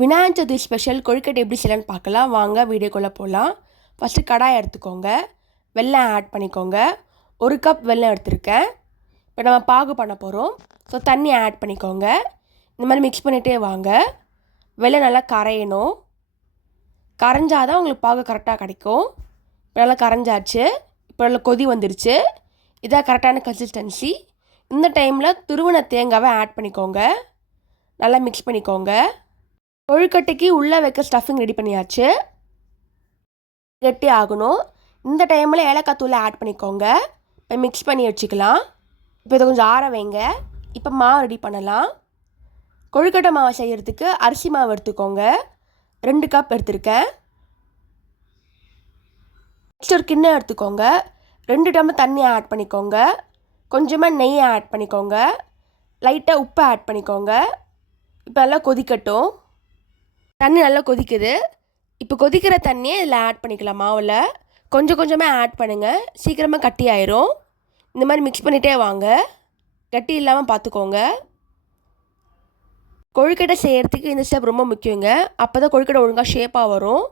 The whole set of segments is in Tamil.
விநாயகர் சதுர்த்தி ஸ்பெஷல் கொழுக்கட்டை எப்படி செய்யலான்னு பார்க்கலாம். வாங்க வீடியோக்குள்ளே போகலாம் ஃபஸ்ட்டு கடாய் எடுத்துக்கோங்க. வெல்லம் ஆட் பண்ணிக்கோங்க. ஒரு கப் வெல்லம் எடுத்திருக்கேன். இப்போ நம்ம பாகு பண்ண போகிறோம் ஸோ தண்ணி ஆட் பண்ணிக்கோங்க. இந்த மாதிரி மிக்ஸ் பண்ணிகிட்டே வாங்க. வெள்ளை நல்லா கரையணும். கரைஞ்சாதான் உங்களுக்கு பாகு கரெக்டாக கிடைக்கும். இப்போ நல்லா கரைஞ்சாச்சு. இப்போ நல்லா கொதி வந்துருச்சு. இதான் கரெக்டான கன்சிஸ்டன்சி இந்த டைமில் துருவின தேங்காவை ஆட் பண்ணிக்கோங்க. நல்லா மிக்ஸ் பண்ணிக்கோங்க. கொழுக்கட்டைக்கு உள்ளே வைக்க ஸ்டஃபிங் ரெடி பண்ணியாச்சு. கெட்டி ஆகணும். இந்த டைமில் ஏலக்காய் தூளை ஆட் பண்ணிக்கோங்க. இப்போ மிக்ஸ் பண்ணி வச்சுக்கலாம். இப்போ இதை கொஞ்சம் ஆற வைங்க. இப்போ மாவு ரெடி பண்ணலாம். கொழுக்கட்டை மாவு செய்கிறதுக்கு அரிசி மாவு எடுத்துக்கோங்க. ரெண்டு கப் எடுத்திருக்கேன். நெக்ஸ்ட் ஒரு கிண்ணம் எடுத்துக்கோங்க. ரெண்டு டம்ளர் தண்ணி ஆட் பண்ணிக்கோங்க. கொஞ்சமாக நெய்யை ஆட் பண்ணிக்கோங்க. லைட்டாக உப்பை ஆட் பண்ணிக்கோங்க. இப்போ எல்லாம் கொதிக்கட்டும். தண்ணி நல்லா கொதிக்குது. இப்போ கொதிக்கிற தண்ணியை இதில் ஆட் பண்ணிக்கலாம். மாவில் கொஞ்சம் கொஞ்சமாக ஆட் பண்ணுங்கள் சீக்கிரமாக கட்டி ஆயிரும். இந்த மாதிரி மிக்ஸ் பண்ணிகிட்டே வாங்க. கட்டி இல்லாமல் பார்த்துக்கோங்க கொழுக்கட்டை செய்கிறதுக்கு இந்த ஸ்டெப் ரொம்ப முக்கியங்க. அப்போ தான் கொழுக்கட்டை ஒழுங்காக ஷேப்பாக வரும்.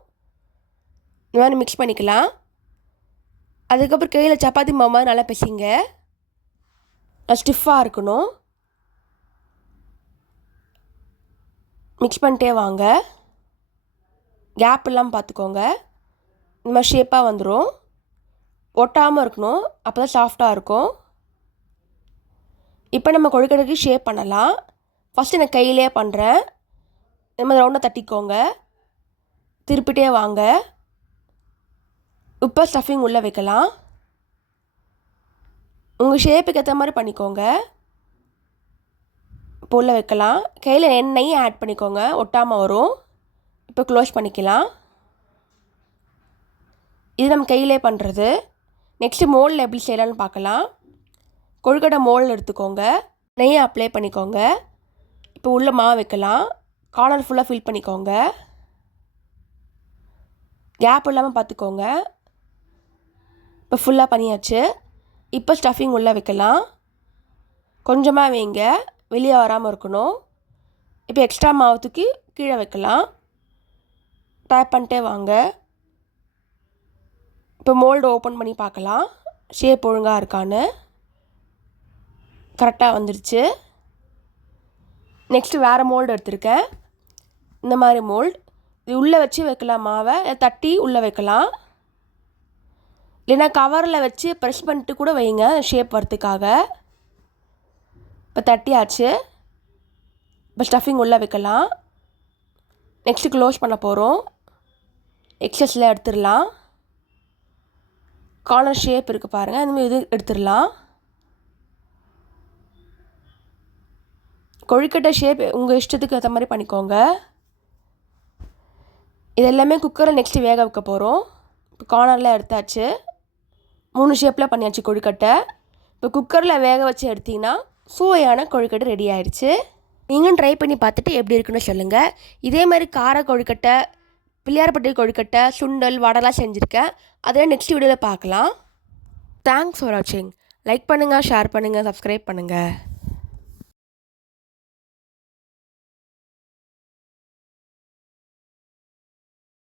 இந்த மாதிரி மிக்ஸ் பண்ணிக்கலாம். அதுக்கப்புறம் கையில் சப்பாத்தி மாவு மாதிரி நல்லா பிசிங்க. ஸ்டிஃபாக இருக்கணும். மிக்ஸ் பண்ணிட்டே வாங்க. கேப் இல்லாமல் பார்த்துக்கோங்க. இந்த மாதிரி ஷேப்பாக வந்துடும் ஒட்டாமல் இருக்கணும். அப்போ தான் சாஃப்டாக இருக்கும். இப்போ நம்ம கொழுக்கடைக்கு ஷேப் பண்ணலாம். ஃபஸ்ட்டு நான் கையிலே பண்ணுறேன் இந்த மாதிரி ரவுண்டாக தட்டிக்கோங்க. திருப்பிட்டே வாங்க. இப்போ ஸ்டஃபிங் உள்ளே வைக்கலாம். உங்கள் ஷேப்புக்கு ஏற்ற மாதிரி பண்ணிக்கோங்க. இப்போ உள்ளே வைக்கலாம். கையில் எண்ணெயும் ஆட் பண்ணிக்கோங்க. ஒட்டாமல் வரும். இப்போ க்ளோஸ் பண்ணிக்கலாம். இது நம்ம கையிலே பண்ணுறது நெக்ஸ்ட்டு மோல்டில் எப்படி செய்யலான்னு பார்க்கலாம். கொழுக்கட்டை மோல் எடுத்துக்கோங்க. நெய்யை அப்ளை பண்ணிக்கோங்க. இப்போ உள்ளே மாவு வைக்கலாம். கார்னர் ஃபுல்லாக ஃபில் பண்ணிக்கோங்க. கேப் இல்லாமல் பார்த்துக்கோங்க. இப்போ ஃபுல்லாக பண்ணியாச்சு. இப்போ ஸ்டஃபிங் உள்ளே வைக்கலாம். கொஞ்சமாக வைங்க. வெளியே வராமல் இருக்கணும். இப்போ எக்ஸ்ட்ரா மாவு தூக்கி கீழே வைக்கலாம். டேப் பண்ணிட்டே வாங்க. இப்போ மோல்டு ஓப்பன் பண்ணி பார்க்கலாம். ஷேப் ஒழுங்காக இருக்கான்னு. கரெக்டாக வந்துருச்சு. நெக்ஸ்ட்டு வேறு மோல்டு எடுத்திருக்கேன். இந்த மாதிரி மோல்டு இது உள்ளே வச்சு வைக்கலாம் மாவை. தட்டி உள்ளே வைக்கலாம். இல்லைன்னா கவரில் வச்சு ப்ரெஷ் பண்ணிட்டு கூட வைங்க ஷேப் வரத்துக்காக இப்போ தட்டியாச்சு. இப்போ ஸ்டஃபிங் உள்ளே வைக்கலாம். நெக்ஸ்ட்டு க்ளோஸ் பண்ண போகிறோம் எக்ஸஸில் எடுத்துடலாம். கார்னர் ஷேப் இருக்குது பாருங்கள் அந்தமாதிரி இது எடுத்துடலாம். கொழுக்கட்டை ஷேப் உங்கள் இஷ்டத்துக்கு ஏற்ற மாதிரி பண்ணிக்கோங்க. இது எல்லாமே குக்கரில் நெக்ஸ்ட்டு வேக வைக்க போகிறோம் இப்போ கார்னரில் எடுத்தாச்சு. மூணு ஷேப்பில் பண்ணியாச்சு கொழுக்கட்டை. இப்போ குக்கரில் வேக வச்சு எடுத்திங்கன்னா சுவையான கொழுக்கட்டை ரெடி ஆயிடுச்சு நீங்களும் ட்ரை பண்ணி பார்த்துட்டு எப்படி இருக்குன்னு சொல்லுங்கள் இதே மாதிரி கார கொழுக்கட்டை பிள்ளையார்பட்டி கொழுக்கட்டை சுண்டல் வடைலாம் செஞ்சுருக்கேன். அதெல்லாம் நெக்ஸ்ட் வீடியோவில் பார்க்கலாம். தேங்க்ஸ் ஃபார் வாட்சிங் லைக் பண்ணுங்கள் ஷேர் பண்ணுங்கள் சப்ஸ்கிரைப் பண்ணுங்கள்